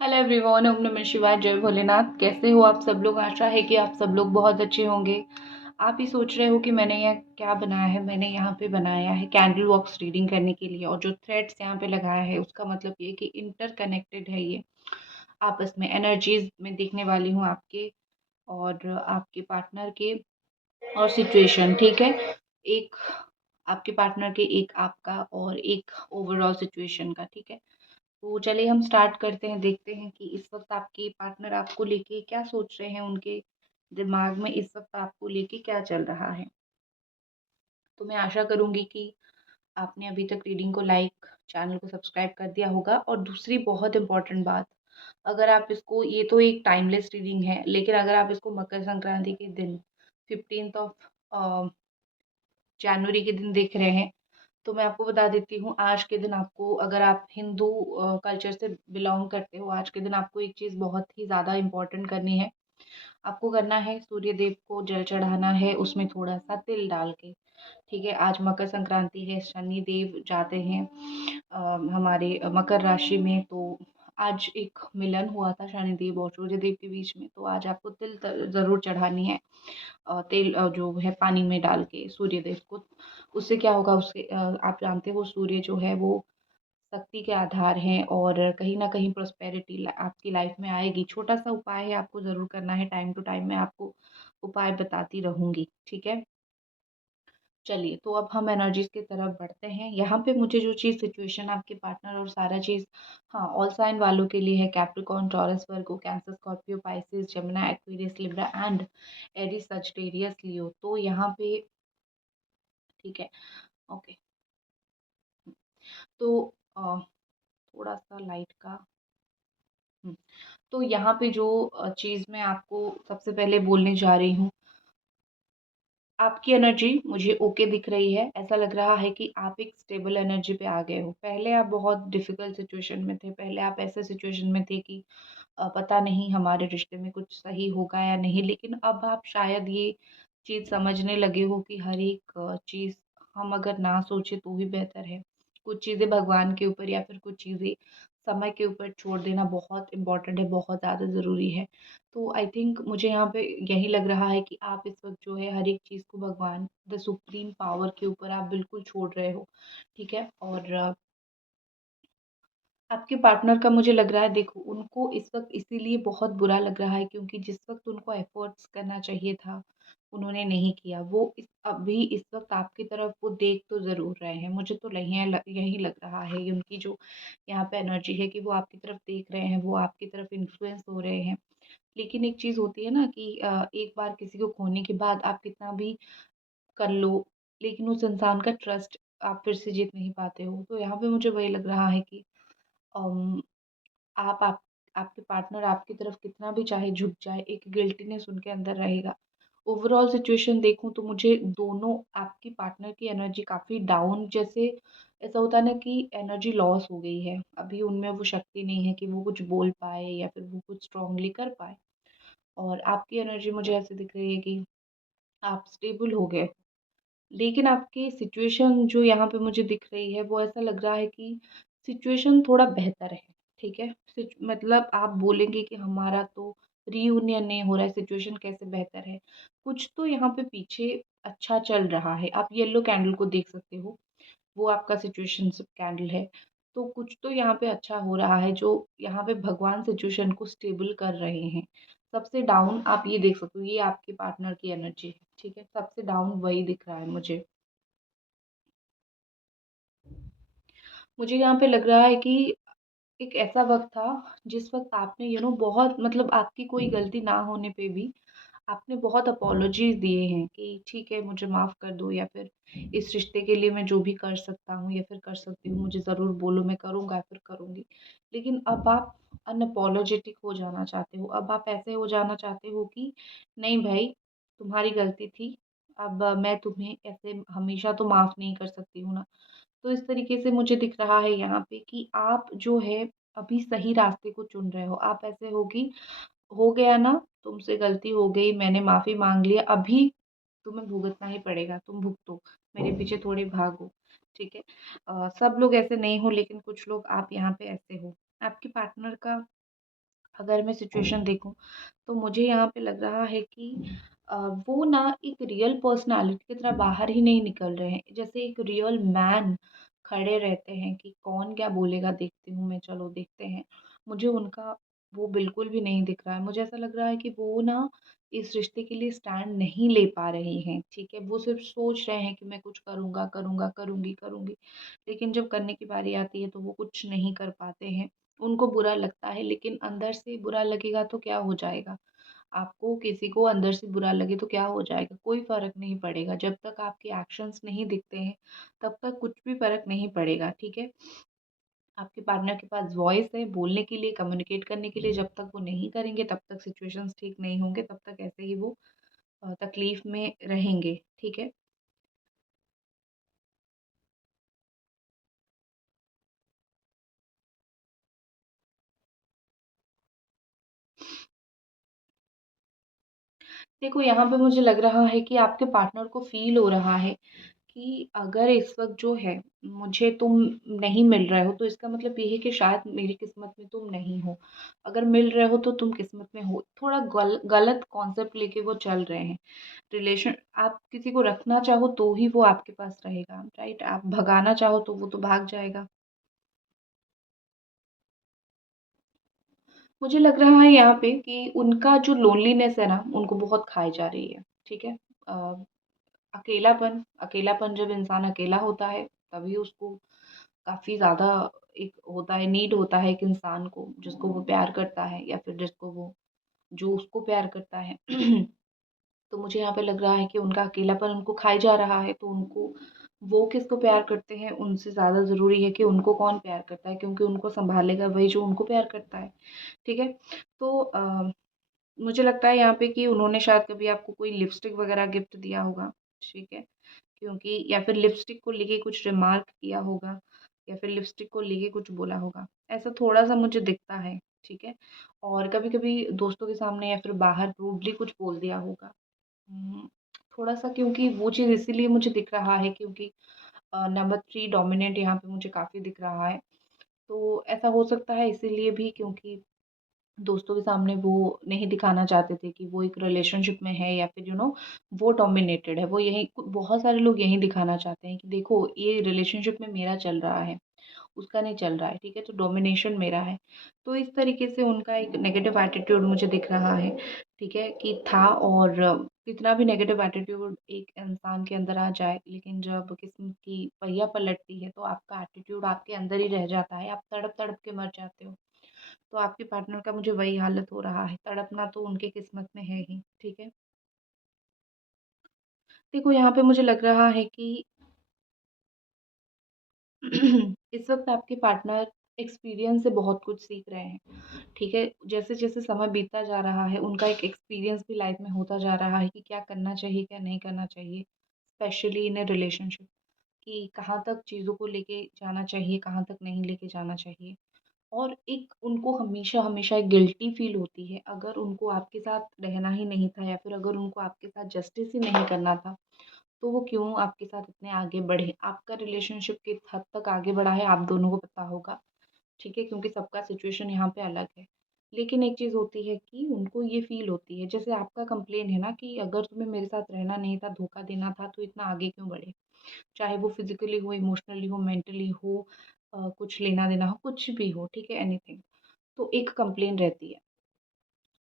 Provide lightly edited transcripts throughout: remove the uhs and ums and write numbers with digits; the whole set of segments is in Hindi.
हेलो एवरीवन, ओम नमः शिवाय, जय भोलेनाथ। कैसे हो आप सब लोग? आशा है कि आप सब लोग बहुत अच्छे होंगे। आप ही सोच रहे हो कि मैंने यह क्या बनाया है। मैंने यहाँ पे बनाया है कैंडल वॉक्स रीडिंग करने के लिए, और जो थ्रेड्स यहाँ पे लगाया है उसका मतलब ये कि इंटरकनेक्टेड है ये आपस में। एनर्जीज में देखने वाली हूँ आपके और आपके पार्टनर के और सिचुएशन, ठीक है। एक आपके पार्टनर के, एक आपका, और एक ओवरऑल सिचुएशन का, ठीक है। तो चलिए हम स्टार्ट करते हैं, देखते हैं कि इस वक्त आपके पार्टनर आपको लेके क्या सोच रहे हैं, उनके दिमाग में इस वक्त आपको लेके क्या चल रहा है। तो मैं आशा करूंगी कि आपने अभी तक रीडिंग को लाइक, चैनल को सब्सक्राइब कर दिया होगा। और दूसरी बहुत इंपॉर्टेंट बात, अगर आप इसको, ये तो एक टाइमलेस रीडिंग है, लेकिन अगर आप इसको मकर संक्रांति के दिन 15th ऑफ जनवरी के दिन देख रहे हैं, तो मैं आपको बता देती हूँ, आज के दिन आपको, अगर आप हिंदू कल्चर से बिलोंग करते हो, आज के दिन आपको एक चीज़ बहुत ही ज़्यादा इम्पोर्टेंट करनी है। आपको करना है, सूर्य देव को जल चढ़ाना है, उसमें थोड़ा सा तिल डाल के, ठीक है। आज मकर संक्रांति है, शनि देव जाते हैं हमारे मकर राशि में। तो आज एक मिलन हुआ था शनिदेव और सूर्य देव के बीच में, तो आज आपको तिल ज़रूर चढ़ानी है। तेल जो है पानी में डाल के सूर्य देव को। उससे क्या होगा, उससे आप जानते हो सूर्य जो है वो शक्ति के आधार हैं, और कहीं न कहीं प्रॉस्पेरिटी आपकी लाइफ में आएगी। छोटा-सा उपाय है, आपको ज़रूर करना है। टाइम टू टाइम मैं आपको उपाय बताती रहूँगी, ठीक है? चलिए, तो अब हम एनर्जीज़ की तरफ बढ़ते हैं। यहाँ पे मुझे जो चीज़, सिचुएशन, आपके पार्टनर और सारा चीज़, हाँ, ऑल साइन वालों के लिए है। Capricorn, Taurus, Virgo, Cancer, Scorpio, Pisces, Gemini, Aquarius, Libra and Aries, Sagittarius, Leo. तो यहाँ पे ठीक है, ओके। तो थोड़ा-सा लाइट का हुँ, तो यहाँ पे जो चीज़ मैं आपको सबसे पहले बोलने जा रही हूँ, आपकी एनर्जी मुझे ओके दिख रही है। ऐसा लग रहा है कि आप एक स्टेबल एनर्जी पे आ गए हो। पहले आप बहुत डिफ़िकल्ट सिचुएशन में थे, पहले आप ऐसे सिचुएशन में थे कि पता नहीं हमारे रिश्ते में कुछ सही होगा या नहीं, लेकिन अब आप शायद ये चीज़ समझने लगे हो कि हर एक चीज़ हम अगर ना सोचे तो ही बेहतर है। कुछ चीज़ें भगवान के ऊपर या फिर कुछ चीज़ें समय के ऊपर छोड़ देना बहुत इम्पोर्टेंट है, बहुत ज़्यादा ज़रूरी है। तो आई थिंक मुझे यहाँ पे यही लग रहा है कि आप इस वक़्त जो है हर एक चीज़ को भगवान द सुप्रीम पावर के ऊपर आप बिल्कुल छोड़ रहे हो, ठीक है? और आपके पार्टनर का मुझे लग रहा है, देखो, उनको इस वक़्त इसीलिए बहुत बुरा लग रहा है क्योंकि जिस वक़्त उनको एफ़र्ट्स करना चाहिए था, उन्होंने नहीं किया। वो अभी इस वक़्त आपकी तरफ वो देख तो ज़रूर रहे हैं। मुझे तो यही लग रहा है, ये उनकी जो यहाँ पे एनर्जी है कि वो आपकी तरफ देख रहे हैं, वो आपकी तरफ इन्फ्लुएंस हो रहे हैं। लेकिन एक चीज़ होती है ना कि एक बार किसी को खोने के बाद आप कितना भी कर लो, लेकिन उस इंसान का ट्रस्ट आप फिर से जीत नहीं पाते हो। तो यहाँ पे मुझे वही लग रहा है कि अम, आप आपके पार्टनर आपकी तरफ कितना भी चाहे झुक जाए, एक गिल्टीनेस उनके अंदर रहेगा। ओवरऑल सिचुएशन देखूँ तो मुझे दोनों, आपकी पार्टनर की एनर्जी काफ़ी डाउन, जैसे ऐसा होता है ना कि एनर्जी लॉस हो गई है। अभी उनमें वो शक्ति नहीं है कि वो कुछ बोल पाए या फिर वो कुछ स्ट्रांगली कर पाए। और आपकी एनर्जी मुझे ऐसे दिख रही है कि आप स्टेबल हो गए। लेकिन आपकी सिचुएशन जो यहाँ पे मुझे दिख रही है, वो ऐसा लग रहा है कि सिचुएशन थोड़ा बेहतर है, ठीक है? मतलब आप बोलेंगे कि हमारा तो रीयूनियन नहीं हो रहा है, सिचुएशन कैसे बेहतर है? कुछ तो यहाँ पे पीछे अच्छा चल रहा है। आप येलो कैंडल को देख सकते हो, वो आपका सिचुएशनशिप कैंडल है। तो कुछ तो यहाँ पे अच्छा हो रहा है, जो यहाँ पे भगवान सिचुएशन को स्टेबल कर रहे हैं। सबसे डाउन आप ये देख सकते हो, ये आपके पार्टनर की एनर्जी है, ठीक है? सबसे डाउन वही दिख रहा है मुझे। मुझे यहाँ पे लग रहा है कि एक ऐसा वक़्त था, जिस वक़्त आपने बहुत, मतलब आपकी कोई गलती ना होने पे भी आपने बहुत अपॉलॉजीज़ दिए हैं कि ठीक है, मुझे माफ़ कर दो, या फिर इस रिश्ते के लिए मैं जो भी कर सकता हूँ या फिर कर सकती हूँ, मुझे ज़रूर बोलो, मैं करूँगा, फिर करूँगी। लेकिन अब आप अनअपोलोजेटिक हो जाना चाहते हो। अब आप ऐसे हो जाना चाहते हो कि नहीं भाई, तुम्हारी गलती थी, अब मैं तुम्हें ऐसे हमेशा तो माफ़ नहीं कर सकती हूँ ना। तो इस तरीके से मुझे दिख रहा है यहाँ पे कि आप जो है अभी सही रास्ते को चुन रहे हो। आप ऐसे हो कि हो गया ना, तुमसे गलती हो गई, मैंने माफ़ी माँग लिया, अभी तुम्हें भुगतना ही पड़ेगा, तुम भुगतो, मेरे पीछे थोड़े भागो, ठीक है? सब लोग ऐसे नहीं हो, लेकिन कुछ लोग आप यहाँ पे ऐसे हो। आपके पार्टनर का अगर मैं सिचुएशन देखूँ तो मुझे यहाँ पे लग रहा है कि वो ना एक रियल पर्सनैलिटी की तरह बाहर ही नहीं निकल रहे हैं। जैसे एक रियल मैन खड़े रहते हैं कि कौन क्या बोलेगा देखती हूँ मैं, चलो देखते हैं। मुझे उनका वो बिल्कुल भी नहीं दिख रहा है। मुझे ऐसा लग रहा है कि वो ना इस रिश्ते के लिए स्टैंड नहीं ले पा रहे हैं, ठीक है? वो सिर्फ़ सोच रहे हैं कि मैं कुछ करूँगा, करूँगा, करूँगी, करूँगी। लेकिन जब करने की बारी आती है तो वो कुछ नहीं कर पाते हैं। उनको बुरा लगता है, लेकिन अंदर से बुरा लगेगा तो क्या हो जाएगा? आपको किसी को अंदर से बुरा लगे तो क्या हो जाएगा? कोई फ़र्क नहीं पड़ेगा। जब तक आपके एक्शंस नहीं दिखते हैं, तब तक कुछ भी फ़र्क नहीं पड़ेगा, ठीक है? आपके पार्टनर के पास वॉइस है बोलने के लिए, कम्युनिकेट करने के लिए, जब तक वो नहीं करेंगे, तब तक सिचुएशंस ठीक नहीं होंगे, तब तक ऐसे ही वो तकलीफ़ में रहेंगे, ठीक है? देखो, यहाँ पे मुझे लग रहा है कि आपके पार्टनर को फ़ील हो रहा है कि अगर इस वक़्त जो है मुझे तुम नहीं मिल रहे हो, तो इसका मतलब ये है कि शायद मेरी किस्मत में तुम नहीं हो। अगर मिल रहे हो तो तुम किस्मत में हो। थोड़ा गलत कॉन्सेप्ट लेके वो चल रहे हैं। रिलेशन आप किसी को रखना चाहो तो ही वो आपके पास रहेगा, राइट? आप भगाना चाहो तो वो तो भाग जाएगा। मुझे लग रहा है यहाँ पे कि उनका जो लोनलीनेस है ना, उनको बहुत खाई जा रही है, ठीक है? अ, अकेलापन अकेलापन जब इंसान अकेला होता है, तभी उसको काफ़ी ज़्यादा एक होता है, नीड होता है एक इंसान को, जिसको वो प्यार करता है या फिर जिसको वो जो उसको प्यार करता है। तो मुझे यहाँ पे लग रहा है कि उनका अकेलापन उनको खाई जा रहा है, तो उनको वो किसको प्यार करते हैं, उनसे ज़्यादा ज़रूरी है कि उनको कौन प्यार करता है, क्योंकि उनको सँभालेगा वही जो उनको प्यार करता है, ठीक है? तो मुझे लगता है यहाँ पे कि उन्होंने शायद कभी आपको कोई लिपस्टिक वग़ैरह गिफ्ट दिया होगा, ठीक है? क्योंकि या फिर लिपस्टिक को लेके कुछ रिमार्क किया होगा या फिर लिपस्टिक को लेके कुछ बोला होगा। ऐसा थोड़ा-सा मुझे दिखता है, ठीक है? और कभी-कभी दोस्तों के सामने या फिर बाहर रूडली कुछ बोल दिया होगा। उम, थोड़ा-सा क्योंकि वो चीज़ इसीलिए मुझे दिख रहा है क्योंकि नंबर 3 डोमिनेंट यहाँ पे मुझे काफ़ी दिख रहा है। तो ऐसा हो सकता है इसीलिए भी क्योंकि दोस्तों के सामने वो नहीं दिखाना चाहते थे कि वो एक रिलेशनशिप में है या फिर वो डोमिनेटेड है। वो यही बहुत सारे लोग यही दिखाना चाहते हैं कि देखो ये रिलेशनशिप में मेरा चल रहा है, उसका नहीं चल रहा है, ठीक है? तो डोमिनेशन मेरा है। तो इस तरीके से उनका एक नेगेटिव एटीट्यूड मुझे दिख रहा है, ठीक है? कि था और कितना भी नेगेटिव एटीट्यूड एक इंसान के अंदर आ जाए, लेकिन जब किस्मत की पहिया पलटती है तो आपका एटीट्यूड आपके अंदर ही रह जाता है, आप तड़प-तड़प के मर जाते हो। तो आपके पार्टनर का मुझे वही हालत हो रहा है, तड़पना तो उनकी किस्मत में है ही, ठीक है? देखो यहाँ पे मुझे लग रहा है कि इस वक़्त आपके पार्टनर एक्सपीरियंस से बहुत कुछ सीख रहे हैं, ठीक है? जैसे-जैसे समय बीतता जा रहा है, उनका एक एक्सपीरियंस भी लाइफ़ में होता जा रहा है कि क्या करना चाहिए, क्या नहीं करना चाहिए, स्पेशली इन अ रिलेशनशिप कि कहाँ तक चीज़ों को लेके जाना चाहिए, कहाँ तक नहीं लेके जाना चाहिए। और एक उनको हमेशा-हमेशा एक गिल्टी फ़ील होती है, अगर उनको आपके साथ रहना ही नहीं था या फिर अगर उनको आपके साथ जस्टिस ही नहीं करना था, तो वो क्यों आपके साथ इतने आगे बढ़े? आपका रिलेशनशिप किस हद तक आगे बढ़ा है, आप दोनों को पता होगा, ठीक है? क्योंकि सबका सिचुएशन यहाँ पे अलग है। लेकिन एक चीज़ होती है कि उनको ये फ़ील होती है, जैसे आपका कंप्लेन है ना कि अगर तुम्हें मेरे साथ रहना नहीं था, धोखा देना था, तो इतना आगे क्यों बढ़े? चाहे वो फिज़िकली हो, इमोशनली हो, मेंटली हो, कुछ लेना-देना हो, कुछ भी हो, ठीक है? एनीथिंग। तो एक कंप्लेन रहती है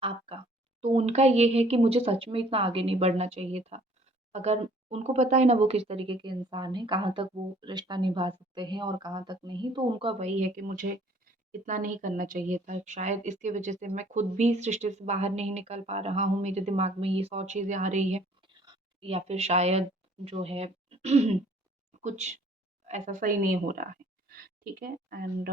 आपका। तो उनका ये है कि मुझे सच में इतना आगे नहीं बढ़ना चाहिए था। अगर उनको पता है ना वो किस तरीके के इंसान हैं, कहाँ तक वो रिश्ता निभा सकते हैं और कहाँ तक नहीं, तो उनका वही है कि मुझे इतना नहीं करना चाहिए था। शायद इसकी वज़ह से मैं खुद भी इस रिश्ते से बाहर नहीं निकल पा रहा हूँ, मेरे दिमाग में ये 100 चीज़ें आ रही हैं या फिर शायद जो है कुछ ऐसा सही नहीं हो रहा है, ठीक है? एंड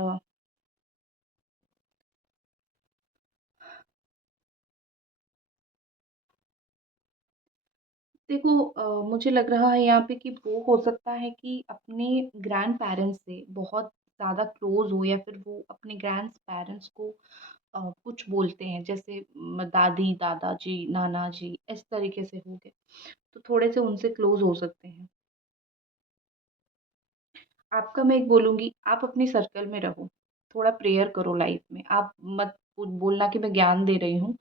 देखो मुझे लग रहा है यहाँ पे कि वो हो सकता है कि अपने ग्रैंड पेरेंट्स से बहुत ज़्यादा क्लोज़ हो या फिर वो अपने ग्रैंड पेरेंट्स को कुछ बोलते हैं जैसे दादी, दादाजी, नाना जी इस तरीके से हो गए, तो थोड़े से उनसे क्लोज़ हो सकते हैं। आपका मैं एक बोलूँगी आप अपनी सर्कल में रहो, थोड़ा प्रेयर करो लाइफ़ में, आप मत बोलना कि मैं ज्ञान दे रही हूँ,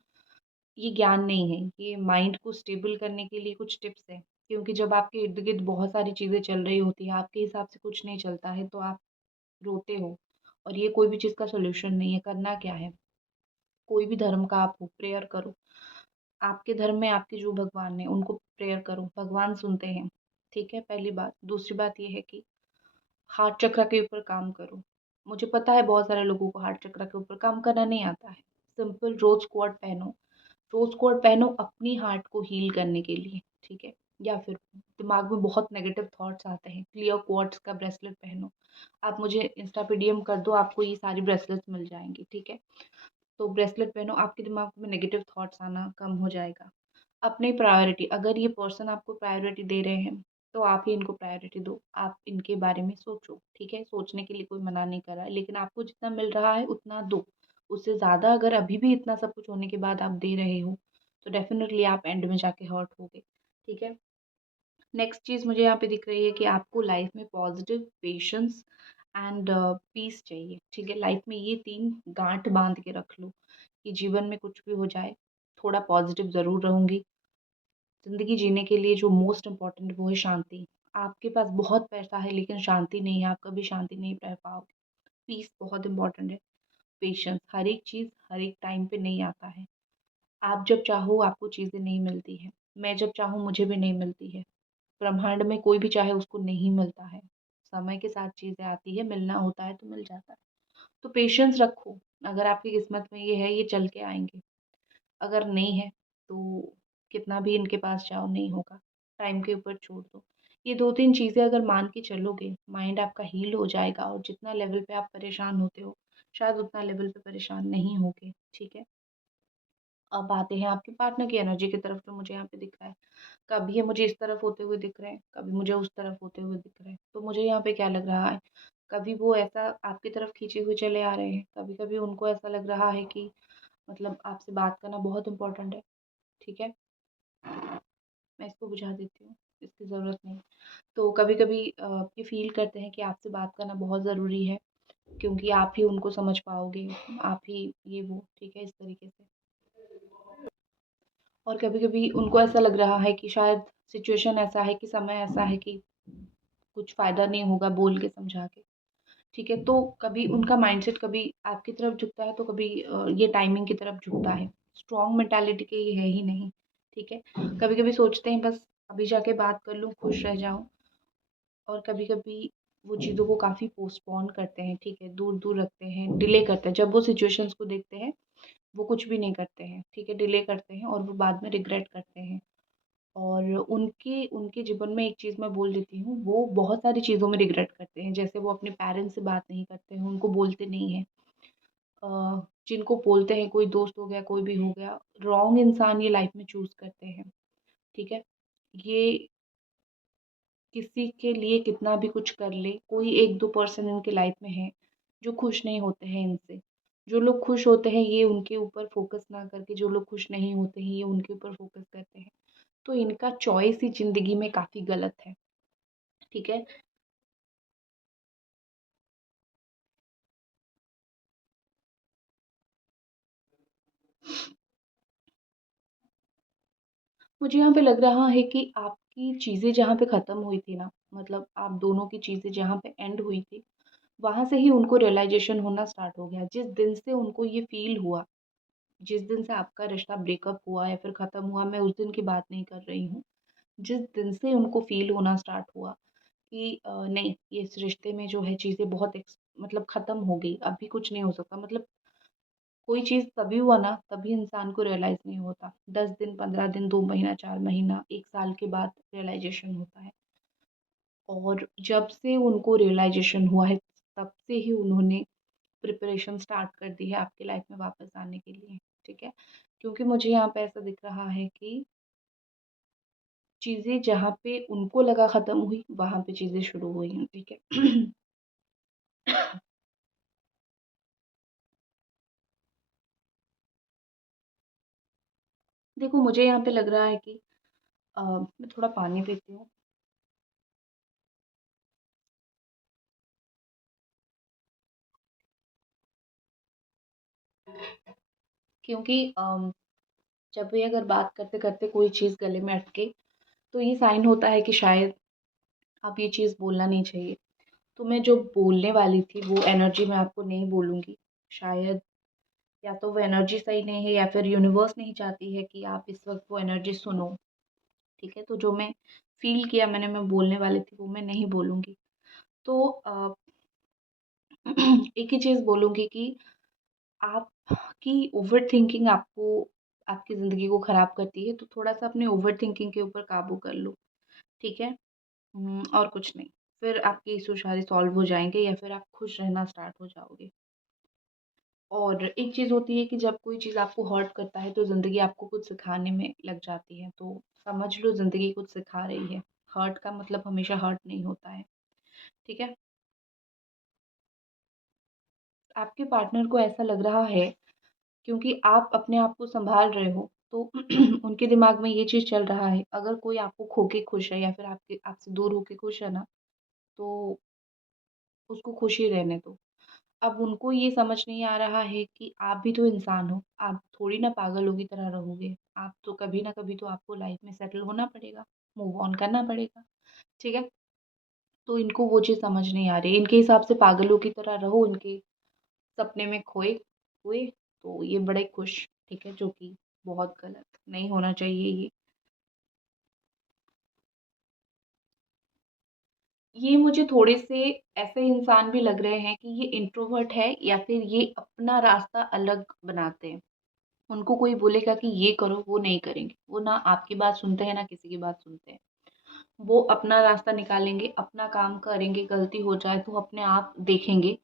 ये ज्ञान नहीं है, ये माइंड को स्टेबल करने के लिए कुछ टिप्स हैं। क्योंकि जब आपके इर्द-गिर्द बहुत सारी चीज़ें चल रही होती हैं, आपके हिसाब से कुछ नहीं चलता है, तो आप रोते हो और ये कोई भी चीज़ का सॉल्यूशन नहीं है। करना क्या है? कोई भी धर्म का आप हो, प्रेयर करो। आपके धर्म में आपके जो भगवान हैं, उनको प्रेयर करो, भगवान सुनते हैं, ठीक है? पहली बात। दूसरी बात ये है कि हार्ट चक्र के ऊपर काम करो। मुझे पता है बहुत सारे लोगों को हार्ट चक्र के ऊपर काम करना नहीं आता है। सिंपल रोज़ क्वार्ट पहनो। रोज़ क्वार्ट पहनो अपनी हार्ट को हील करने के लिए, ठीक है? या फिर दिमाग में बहुत नेगेटिव थॉट्स आते हैं, क्लियर क्वार्ट्ज का ब्रेसलेट पहनो। आप मुझे इंस्टा पे डीएम कर दो, आपको ये सारी ब्रेसलेट्स मिल जाएँगी, ठीक है? तो ब्रेसलेट पहनो, आपके दिमाग में नेगेटिव थॉट्स आना कम हो जाएगा। अपनी प्रायोरिटी, अगर ये पर्सन आपको प्रायोरिटी दे रहे हैं, तो आप ही इनको प्रायोरिटी दो। आप इनके बारे में सोचो, ठीक है? सोचने के लिए कोई मना नहीं कर रहा है, लेकिन आपको जितना मिल रहा है उतना दो। उससे ज़्यादा अगर अभी भी इतना सब कुछ होने के बाद आप दे रहे हो, तो डेफ़िनिटली आप एंड में जाके हर्ट होगे, ठीक है? नेक्स्ट चीज़ मुझे यहाँ पे दिख रही है कि आपको लाइफ में पॉजिटिव, पेशेंस एंड पीस चाहिए, ठीक है? लाइफ में ये 3 गाँठ बाँध के रख लो कि जीवन में कुछ भी हो जाए, थोड़ा पॉजिटिव ज़रूर रहूँगी। ज़िंदगी जीने के लिए जो मोस्ट इम्पोर्टेंट वो है शांति। आपके पास बहुत पैसा है लेकिन शांति नहीं है, आप कभी शांति नहीं रह पाओगे। पीस बहुत इम्पोर्टेंट है, पेशेंस, हर एक चीज़ हर एक टाइम पे नहीं आता है। आप जब चाहो आपको चीज़ें नहीं मिलती हैं, मैं जब चाहूँ मुझे भी नहीं मिलती है। ब्रह्मांड में कोई भी चाहे उसको नहीं मिलता है। समय के साथ चीज़ें आती है, मिलना होता है तो मिल जाता है। तो पेशेंस रखो, अगर आपकी किस्मत में ये है, ये चल के आएँगे। अगर नहीं है, तो कितना भी इनके पास जाओ नहीं होगा, टाइम के ऊपर छोड़ दो। ये 2-3 चीज़ें अगर मान के चलोगे, माइंड आपका हील हो जाएगा और जितना लेवल पे आप परेशान होते हो, शायद उतना लेवल पे परेशान नहीं होगे, ठीक है? अब आते हैं आपके पार्टनर की एनर्जी की तरफ जो मुझे यहाँ पे दिख रहा है। कभी ये मुझे इस तरफ होते हुए दिख रहे हैं, कभी मुझे उस तरफ होते हुए दिख रहे हैं। तो मुझे यहाँ पे क्या लग रहा है, कभी वो ऐसा आपकी तरफ खींचे हुए चले आ रहे हैं, कभी-कभी उनको ऐसा लग रहा है कि मतलब आपसे बात करना बहुत इम्पोर्टेंट है, ठीक है? मैं इसको बुझा देती हूँ, इसकी ज़रूरत नहीं। तो कभी-कभी ये फ़ील करते हैं कि आपसे बात करना बहुत ज़रूरी है, क्योंकि आप ही उनको समझ पाओगे, आप ही ये वो, ठीक है? इस तरीके से। और कभी-कभी उनको ऐसा लग रहा है कि शायद सिचुएशन ऐसा है कि समय ऐसा है कि कुछ फ़ायदा नहीं होगा बोल के समझा के, ठीक है? तो कभी उनका माइंडसेट कभी आपकी तरफ झुकता है तो कभी ये टाइमिंग की तरफ झुकता है। स्ट्रॉन्ग मेंटालिटी के ये है ही नहीं, ठीक है? कभी-कभी सोचते हैं बस अभी जाके बात कर लूँ, खुश रह जाऊँ और कभी-कभी वो चीज़ों को काफ़ी पोस्टपोन करते हैं, ठीक है? दूर-दूर रखते हैं, डिले करते हैं। जब वो सिचुएशंस को देखते हैं, वो कुछ भी नहीं करते हैं, ठीक है? डिले करते हैं और वो बाद में रिग्रेट करते हैं। और उनके उनके जीवन में एक चीज़ मैं बोल देती हूँ, वो बहुत सारी चीज़ों में रिग्रेट करते हैं। जैसे वो अपने पेरेंट्स से बात नहीं करते हैं, उनको बोलते नहीं हैं। जिनको बोलते हैं कोई दोस्त हो गया, कोई भी हो गया, रॉन्ग इंसान ये लाइफ़ में चूज़ करते हैं, ठीक है? ये किसी के लिए कितना भी कुछ कर ले, कोई 1-2 पर्सन इनके लाइफ़ में है, जो खुश नहीं होते हैं इनसे। जो लोग खुश होते हैं, ये उनके ऊपर फ़ोकस ना करके जो लोग खुश नहीं होते हैं, ये उनके ऊपर फ़ोकस करते हैं। तो इनका चॉइस ही ज़िंदगी में काफ़ी गलत है, ठीक है? मुझे यहाँ पे लग रहा है कि आपकी चीज़ें जहाँ पे ख़त्म हुई थी ना, मतलब आप दोनों की चीज़ें जहाँ पे एंड हुई थी, वहाँ से ही उनको रियलाइज़ेशन होना स्टार्ट हो गया। जिस दिन से उनको ये फ़ील हुआ, जिस दिन से आपका रिश्ता ब्रेकअप हुआ या फिर ख़त्म हुआ, मैं उस दिन की बात नहीं कर रही हूँ। जिस दिन से उनको फ़ील होना स्टार्ट हुआ कि नहीं, ये इस रिश्ते में जो है चीज़ें बहुत मतलब ख़त्म हो गई, अभी कुछ नहीं हो सकता। मतलब कोई चीज़ तभी हुआ ना, तभी इंसान को रियलाइज़ नहीं होता। 10 दिन, 15 दिन, 2 महीना, 4 महीना, 1 साल के बाद रियलाइज़ेशन होता है। और जब से उनको रियलाइज़ेशन हुआ है, तब से ही उन्होंने प्रिपरेशन स्टार्ट कर दी है आपकी लाइफ़ में वापस आने के लिए, ठीक है? क्योंकि मुझे यहाँ पे ऐसा दिख रहा है कि चीज़ें जहाँ पे उनको लगा ख़त्म हुई, वहाँ पे चीज़ें शुरू हुई हैं, ठीक है? देखो, मुझे यहाँ पे लग रहा है कि मैं थोड़ा पानी पीती हूँ। क्योंकि जब भी अगर बात करते-करते कोई चीज़ गले में अटके, तो ये साइन होता है कि शायद अब ये चीज़ बोलना नहीं चाहिए। तो मैं जो बोलने वाली थी वो एनर्जी मैं आपको नहीं बोलूँगी। शायद या तो वो एनर्जी सही नहीं है या फिर यूनिवर्स नहीं चाहती है कि आप इस वक़्त वो एनर्जी सुनो, ठीक है? तो जो मैं फ़ील किया मैं बोलने वाली थी वो मैं नहीं बोलूँगी। तो एक ही चीज़ बोलूँगी कि आपकी ओवरथिंकिंग आपको आपकी ज़िंदगी को ख़राब करती है, तो थोड़ा-सा अपने ओवरथिंकिंग के ऊपर काबू कर लो, ठीक है? और कुछ नहीं। फिर आपके इश्यू सारे सॉल्व हो जाएँगे या फिर आप खुश रहना स्टार्ट हो जाओगे। और एक चीज़ होती है कि जब कोई चीज़ आपको हर्ट करता है, तो ज़िंदगी आपको कुछ सिखाने में लग जाती है। तो समझ लो ज़िंदगी कुछ सिखा रही है। हर्ट का मतलब हमेशा हर्ट नहीं होता है, ठीक है? आपके पार्टनर को ऐसा लग रहा है क्योंकि आप अपने आप को सँभाल रहे हो, तो उनके दिमाग में ये चीज़ चल रहा है, अगर कोई आपको खो के खुश है या फिर आपके आपसे दूर होके खुश है ना, तो उसको खुश ही रहने दो। अब उनको ये समझ नहीं आ रहा है कि आप भी तो इंसान हो, आप थोड़ी ना पागलों की तरह रहोगे। आप तो कभी ना कभी तो आपको लाइफ़ में सेटल होना पड़ेगा, मूव ऑन करना पड़ेगा, ठीक है? तो इनको वो चीज़ समझ नहीं आ रही है। इनके हिसाब से पागलों की तरह रहो, इनके सपने में खोए हुए, तो ये बड़े खुश, ठीक है? जो कि बहुत गलत, नहीं होना चाहिए ये। ये मुझे थोड़े-से ऐसे इंसान भी लग रहे हैं कि ये इंट्रोवर्ट है या फिर ये अपना रास्ता अलग बनाते हैं। उनको कोई बोलेगा कि ये करो, वो नहीं करेंगे। वो ना आपकी बात सुनते हैं, ना किसी की बात सुनते हैं। वो अपना रास्ता निकालेंगे, अपना काम करेंगे, गलती हो जाए तो अपने आप देखेंगे।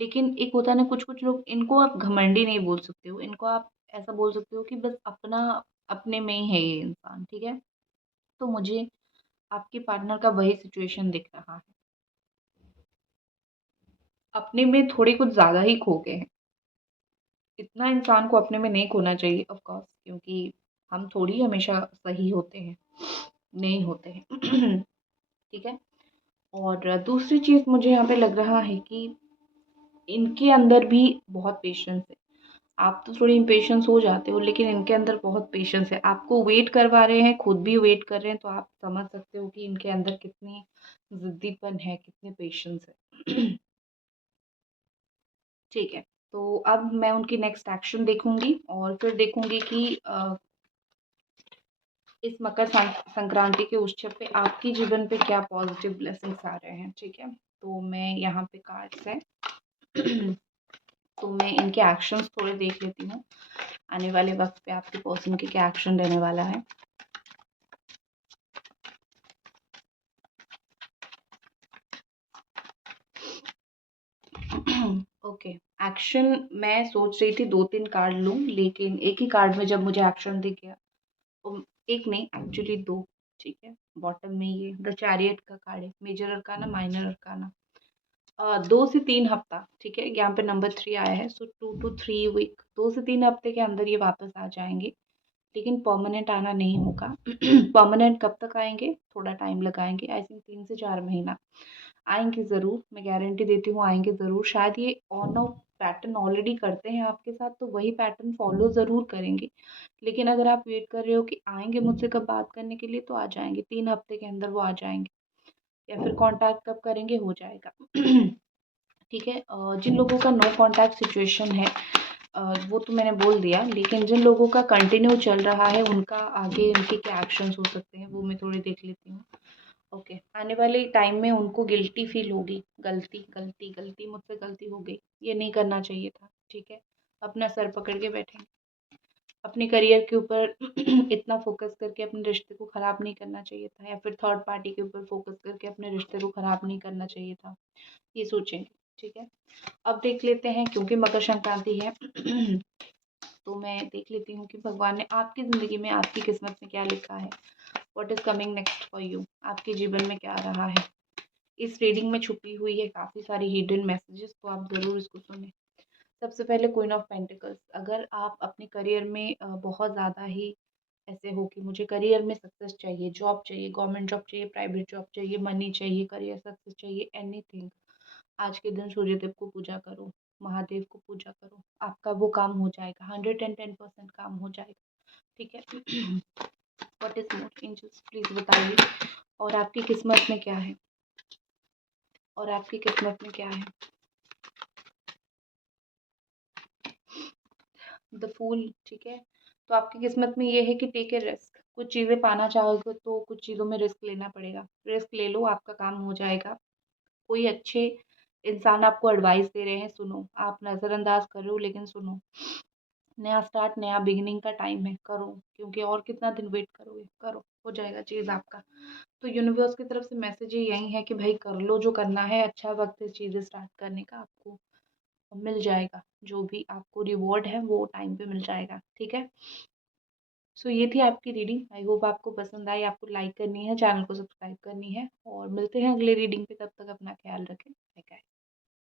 लेकिन एक होता है ना कुछ-कुछ लोग इनको आप घमंडी नहीं बोल सकते हो, इनको आप ऐसा बोल सकते हो कि बस अपना अपने में ही है ये इंसान, ठीक है? तो मुझे आपके पार्टनर का वही सिचुएशन दिख रहा है। अपने में थोड़े कुछ ज़्यादा ही खो गए हैं। इतना इंसान को अपने में नहीं खोना चाहिए ऑफ़ कोर्स क्योंकि हम थोड़ी हमेशा सही होते हैं, नहीं होते हैं। ठीक है? और दूसरी चीज़ मुझे यहाँ पे लग रहा है कि इनके अंदर भी बहुत पेशेंस है। आप तो थोड़ी इम्पेशेंस हो जाते हो लेकिन इनके अंदर बहुत पेशेंस है। आपको वेट करवा रहे हैं, खुद भी वेट कर रहे हैं तो आप समझ सकते हो कि इनके अंदर कितनी ज़िद्दीपन है, कितने पेशेंस है। ठीक है, तो अब मैं उनकी नेक्स्ट एक्शन देखूँगी और फिर देखूँगी कि इस मकर संक्रांति के उत्सव पे आपके जीवन पे क्या पॉजिटिव ब्लेसिंग्स आ रहे हैं, ठीक है? तो मैं यहाँ पे कार्ड्स हैं। तो मैं इनके एक्शंस थोड़े देख लेती हूँ। आने वाले वक़्त पे आपके पर्सन के क्या एक्शन रहने वाला है। ओके, एक्शन मैं सोच रही थी 2-3 कार्ड लूँ, लेकिन एक ही कार्ड में जब मुझे एक्शन दिख गया एक नहीं एक्चुअली 2 ठीक है? बॉटम में ये द चैरियट का कार्ड है, मेजर अरकाना, माइनर अरकाना। 2 से 3 हफ्ता, ठीक है? यहाँ पे नंबर 3 आया है, सो 2 टू 3 वीक 2 से 3 हफ्ते के अंदर ये वापस आ जाएँगे, लेकिन परमानेंट आना नहीं होगा। परमानेंट कब तक आएँगे? थोड़ा टाइम लगाएँगे, आई थिंक 3 से 4 महीना। आएँगे ज़रूर, मैं गारंटी देती हूँ आएँगे ज़रूर। शायद ये ऑन ऑफ पैटर्न ऑलरेडी करते हैं आपके साथ, तो वही पैटर्न फ़ॉलो ज़रूर करेंगे। लेकिन अगर आप वेट कर रहे हो कि आएँगे मुझसे कब बात करने के लिए, तो आ जाएँगे, 3 हफ्ते के अंदर वो आ जाएँगे या फिर कॉन्टैक्ट कब करेंगे, हो जाएगा। ठीक है? जिन लोगों का नो कॉन्टैक्ट सिचुएशन है वो तो मैंने बोल दिया, लेकिन जिन लोगों का कंटिन्यू चल रहा है, उनका आगे उनके क्या एक्शंस हो सकते हैं, वो मैं थोड़ी देख लेती हूँ। ओके, आने वाले टाइम में उनको गिल्टी फ़ील होगी, गलती मुझसे गलती हो गई, ये नहीं करना चाहिए था, ठीक है? अपना सर पकड़ के बैठेंगे। अपने करियर के ऊपर इतना फ़ोकस करके अपने रिश्ते को ख़राब नहीं करना चाहिए था या फिर थर्ड पार्टी के ऊपर फ़ोकस करके अपने रिश्ते को ख़राब नहीं करना चाहिए था, ये सोचेंगे, ठीक है? अब देख लेते हैं क्योंकि मकर संक्रांति है तो मैं देख लेती हूँ कि भगवान ने आपकी ज़िंदगी में आपकी किस्मत में क्या लिखा है। What is coming next for you, आपके जीवन में क्या आ रहा है। इस रीडिंग में छुपी हुई है काफ़ी सारी हिडन मैसेजेस, तो आप ज़रूर इसको सुनें। सबसे पहले क्वीन ऑफ पेंटिकल्स, अगर आप अपने करियर में बहुत ज़्यादा ही ऐसे हो कि मुझे करियर में सक्सेस चाहिए, जॉब चाहिए, गवर्नमेंट जॉब चाहिए, प्राइवेट जॉब चाहिए, मनी चाहिए, करियर सक्सेस चाहिए, एनीथिंग, आज के दिन सूर्यदेव को पूजा करो। महादेव को पूजा करो, आपका वो काम हो जाएगा, 110% काम हो जाएगा, ठीक है। What is more angels, please बताइए, और आपकी किस्मत में क्या है, और आपकी किस्मत में क्या है। द फूल, ठीक है। तो आपकी किस्मत में ये है कि टेक ए रिस्क, कुछ चीज़ें पाना चाहोगे तो कुछ चीज़ों में रिस्क लेना पड़ेगा, रिस्क ले लो, आपका काम हो जाएगा। कोई अच्छे इंसान आपको एडवाइस दे रहे हैं, सुनो, आप नज़रअंदाज कर रहे हो लेकिन सुनो। नया स्टार्ट, नया बिगिनिंग का टाइम है, करो, क्योंकि और कितना दिन वेट करोगे, करो, हो जाएगा चीज़ आपका। तो यूनिवर्स की तरफ से मैसेज यही है कि भाई कर लो जो करना है, अच्छा वक्त है चीज़ें स्टार्ट करने का, आपको मिल जाएगा, जो भी आपको रिवॉर्ड है वो टाइम पे मिल जाएगा, ठीक है। सो ये थी आपकी रीडिंग, आई होप आपको पसंद आई, आपको लाइक करनी है, चैनल को सब्सक्राइब करनी है, और मिलते हैं अगले रीडिंग पे, तब तक अपना ख्याल रखें, बाय।